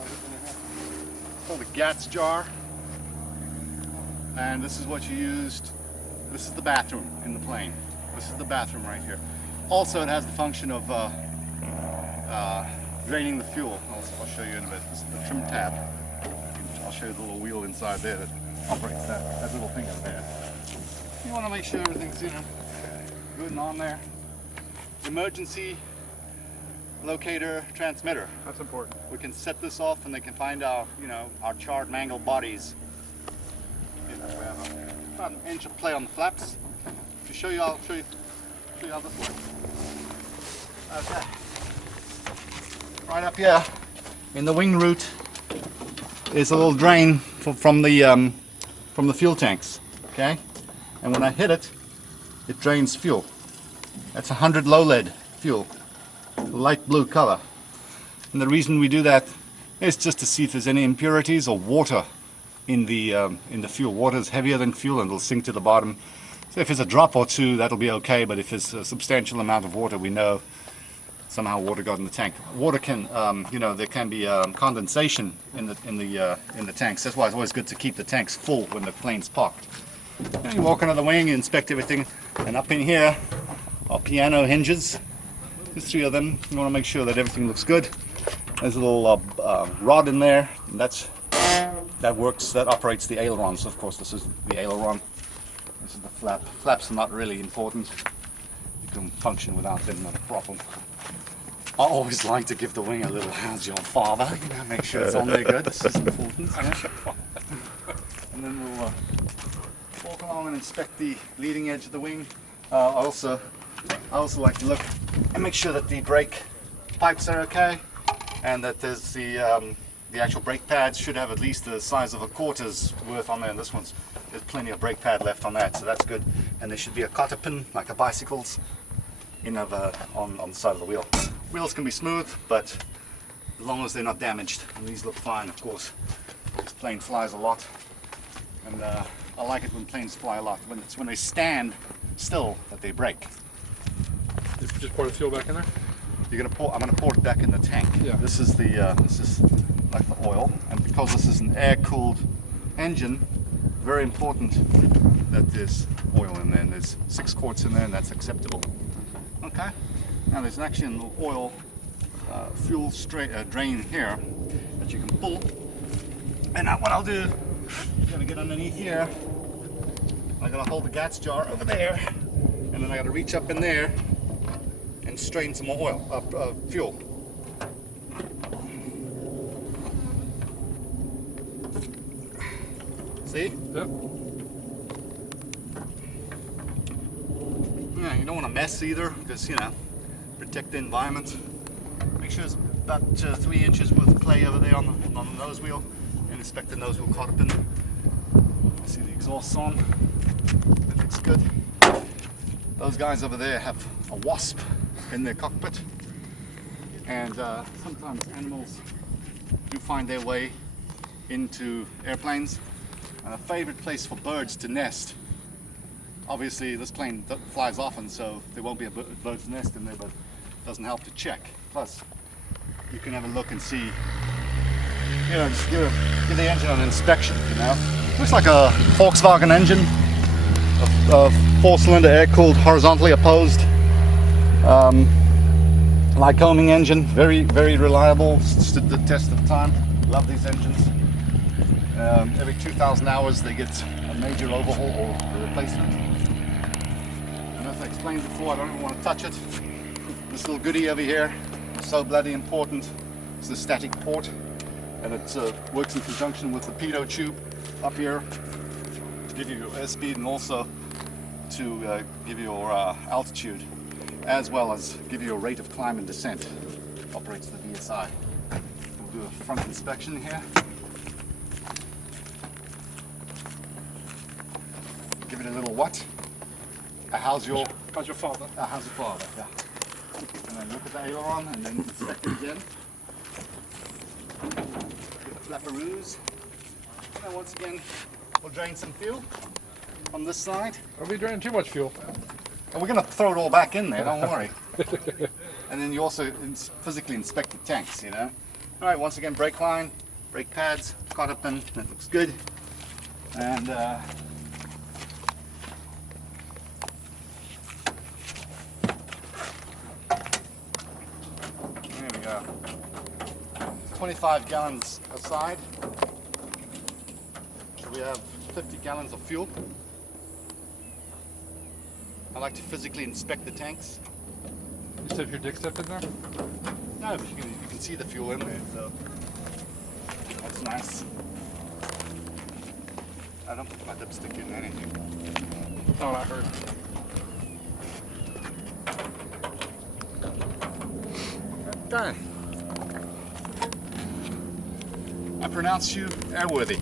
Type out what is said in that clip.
It's called a GATS jar, and this is what you used. This is the bathroom in the plane. This is the bathroom right here. Also, it has the function of draining the fuel. I'll show you in a bit. This is the trim tab. I'll show you the little wheel inside there that operates that little thing over there. You want to make sure everything's good and on there. Emergency locator transmitter. That's important. We can set this off and they can find our our charred, mangled bodies. We have about an inch of play on the flaps. To show you, I'll show you how this works. Okay. Right up here in the wing root is a little drain from the fuel tanks. Okay, and when I hit it, it drains fuel. That's 100 low lead fuel, light blue color. And the reason we do that is just to see if there's any impurities or water in the fuel. Water is heavier than fuel and it'll sink to the bottom. So if there's a drop or two, that'll be okay. But if there's a substantial amount of water, we know somehow water got in the tank. Water can, there can be condensation in the tanks. That's why it's always good to keep the tanks full when the plane's parked. And you walk under the wing, you inspect everything, and up in here are piano hinges. There's 3 of them. You want to make sure that everything looks good. There's a little rod in there, and that works. That operates the ailerons. Of course, this is the aileron. This is the flap. Flaps are not really important. You can function without them, not a problem. I always like to give the wing a little "how's your father?" Make sure it's on there good. This is important. Yeah? And then we'll walk along and inspect the leading edge of the wing. I also like to look and make sure that the brake pipes are okay, and that there's the actual brake pads should have at least the size of a quarter's worth on there. And this one's, there's plenty of brake pad left on that, so that's good. And there should be a cotter pin like a bicycle's on the side of the wheel. Wheels can be smooth, but as long as they're not damaged, and these look fine, of course. This plane flies a lot, and I like it when planes fly a lot. When they stand still that they break. Just pour the fuel back in there. I'm gonna pour it back in the tank. Yeah. This is like the oil, and because this is an air-cooled engine, very important that there's oil in there. And there's 6 quarts in there, and that's acceptable. Okay. Now there's actually a little oil fuel drain here that you can pull. And now what I'll do, I'm gonna get underneath here. I'm gonna hold the GATS jar over there, and then I gotta reach up in there and strain some more oil, fuel. See? Yep. Yeah, you don't want to mess either, because protect the environment. Make sure it's about 3 inches worth of clay over there on the nose wheel, and inspect the nose wheel cotter pin. See the exhaust on. That looks good. Those guys over there have a wasp in their cockpit, and sometimes animals do find their way into airplanes. And a favorite place for birds to nest. Obviously, this plane flies often, so there won't be a bird's nest in there, but it doesn't help to check. Plus, you can have a look and see, just give the engine an inspection, Looks like a Volkswagen engine, a 4-cylinder air-cooled, horizontally opposed, Lycoming engine, very, very reliable, stood the test of time. Love these engines. Every 2,000 hours they get a major overhaul or replacement. And as I explained before, I don't even want to touch it. This little goodie over here is so bloody important. It's the static port, and it works in conjunction with the pitot tube up here to give you your airspeed and also to give you your altitude, as well as give you a rate of climb and descent. Operates the VSI. We'll do a front inspection here. Give it a little what? How's your father? How's your father? Yeah. And then look at the aileron and then inspect it again. Get the flapperoos. And once again, we'll drain some fuel on this side. Are we draining too much fuel? And we're going to throw it all back in there, don't worry. And then you also physically inspect the tanks, All right, once again, brake line, brake pads, caught up in, that looks good. And there we go. 25 gallons aside. So we have 50 gallons of fuel. I like to physically inspect the tanks. You stick your dick step in there? No, but you can see the fuel in there, so that's nice. I don't put my lipstick in anything. That's not what I heard. Done. I pronounce you airworthy.